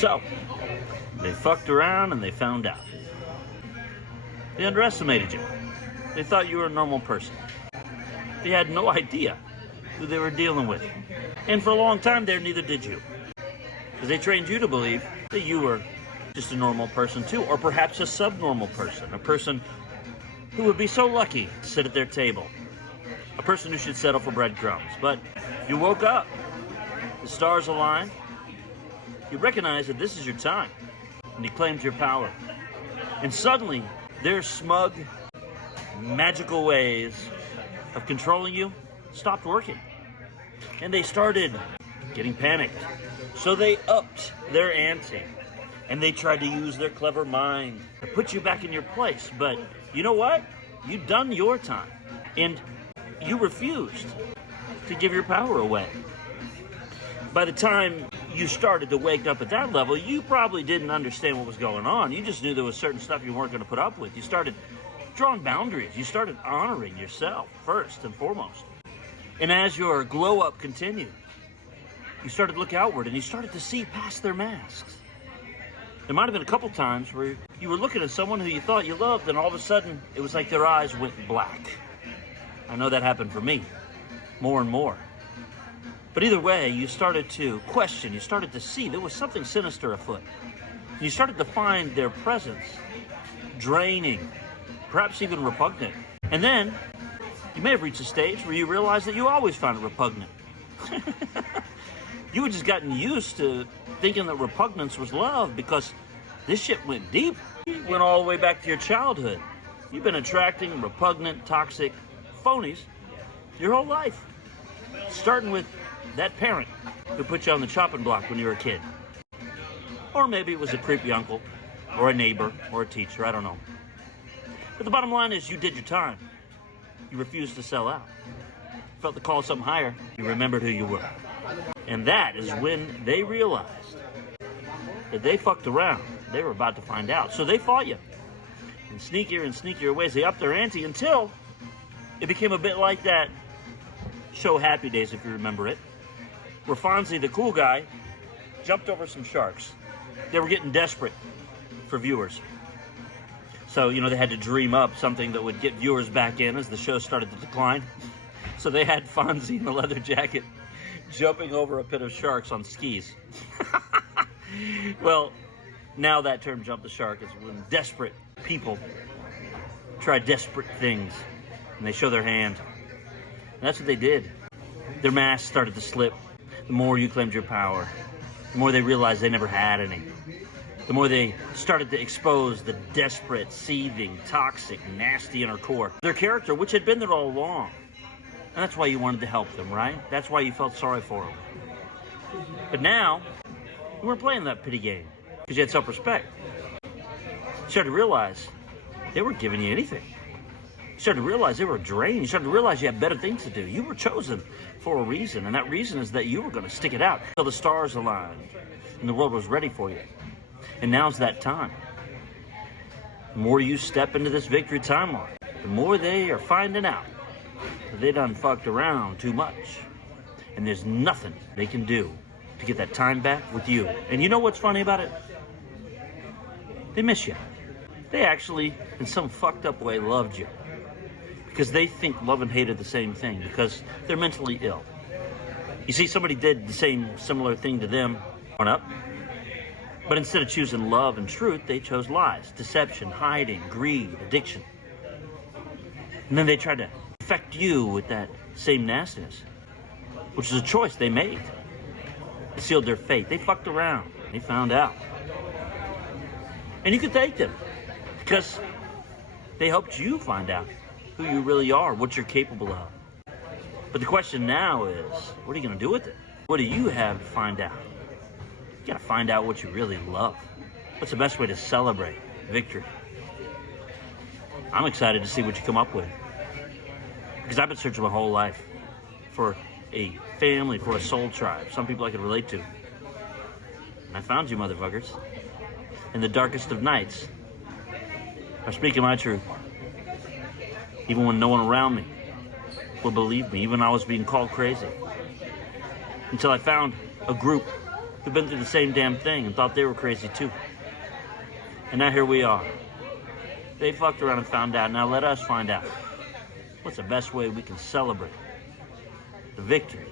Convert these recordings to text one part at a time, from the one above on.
So, they fucked around and they found out. They underestimated you. They thought you were a normal person. They had no idea who they were dealing with. And for a long time there, neither did you. Because they trained you to believe that you were just a normal person too, or perhaps a subnormal person, a person who would be so lucky to sit at their table, a person who should settle for breadcrumbs. But you woke up, the stars aligned, you recognize that this is your time, and you claimed your power. And suddenly, their smug, magical ways of controlling you stopped working. And they started getting panicked. So they upped their ante. And they tried to use their clever mind to put you back in your place. But you know what? You'd done your time. And you refused to give your power away. By the time you started to wake up at that level, you probably didn't understand what was going on. You just knew there was certain stuff you weren't going to put up with. You started drawing boundaries. You started honoring yourself first and foremost. And as your glow up continued, you started to look outward and you started to see past their masks. There might have been a couple times where you were looking at someone who you thought you loved, and all of a sudden it was like their eyes went black. I know that happened for me more and more. But either way, you started to question, you started to see there was something sinister afoot. You started to find their presence draining, perhaps even repugnant. And then you may have reached a stage where you realized that you always found it repugnant. You had just gotten used to thinking that repugnance was love because this shit went deep. It went all the way back to your childhood. You've been attracting repugnant, toxic phonies your whole life. Starting with that parent who put you on the chopping block when you were a kid. Or maybe it was a creepy uncle, or a neighbor, or a teacher, I don't know. But the bottom line is you did your time. You refused to sell out. You felt the call of something higher. You remembered who you were. And that is when they realized that they fucked around. They were about to find out. So they fought you. In sneakier and sneakier ways, they upped their ante until it became a bit like that show Happy Days, if you remember it, where Fonzie, the cool guy, jumped over some sharks. They were getting desperate for viewers. So, they had to dream up something that would get viewers back in as the show started to decline. So they had Fonzie in a leather jacket jumping over a pit of sharks on skis. Well, now that term jump the shark is when desperate people try desperate things and they show their hand. And that's what they did. Their masks started to slip. The more you claimed your power, the more they realized they never had any. The more they started to expose the desperate, seething, toxic, nasty inner core. Their character, which had been there all along. And that's why you wanted to help them, right? That's why you felt sorry for them. But now, you weren't playing that pity game because you had self-respect. You started to realize they weren't giving you anything. You started to realize they were drained. You started to realize you had better things to do. You were chosen for a reason, and that reason is that you were going to stick it out until the stars aligned and the world was ready for you. And now's that time. The more you step into this victory timeline, the more they are finding out that they done fucked around too much. And there's nothing they can do to get that time back with you. And you know what's funny about it? They miss you. They actually, in some fucked up way, loved you. Because they think love and hate are the same thing. Because they're mentally ill. You see, somebody did the same similar thing to them growing up. But instead of choosing love and truth, they chose lies, deception, hiding, greed, addiction. And then they tried to infect you with that same nastiness, which is a choice they made. They sealed their fate. They fucked around. They found out. And you can thank them because they helped you find out who you really are, what you're capable of. But the question now is, what are you going to do with it? What do you have to find out? You got to find out what you really love. What's the best way to celebrate victory? I'm excited to see what you come up with. Because I've been searching my whole life for a family, for a soul tribe, some people I could relate to. And I found you, motherfuckers. In the darkest of nights, I'm speaking my truth. Even when no one around me would believe me, even when I was being called crazy. Until I found a group who've been through the same damn thing and thought they were crazy too. And now here we are. They fucked around and found out. Now let us find out. What's the best way we can celebrate the victory,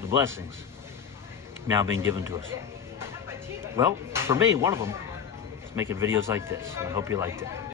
the blessings now being given to us? Well, for me, one of them is making videos like this. I hope you liked it.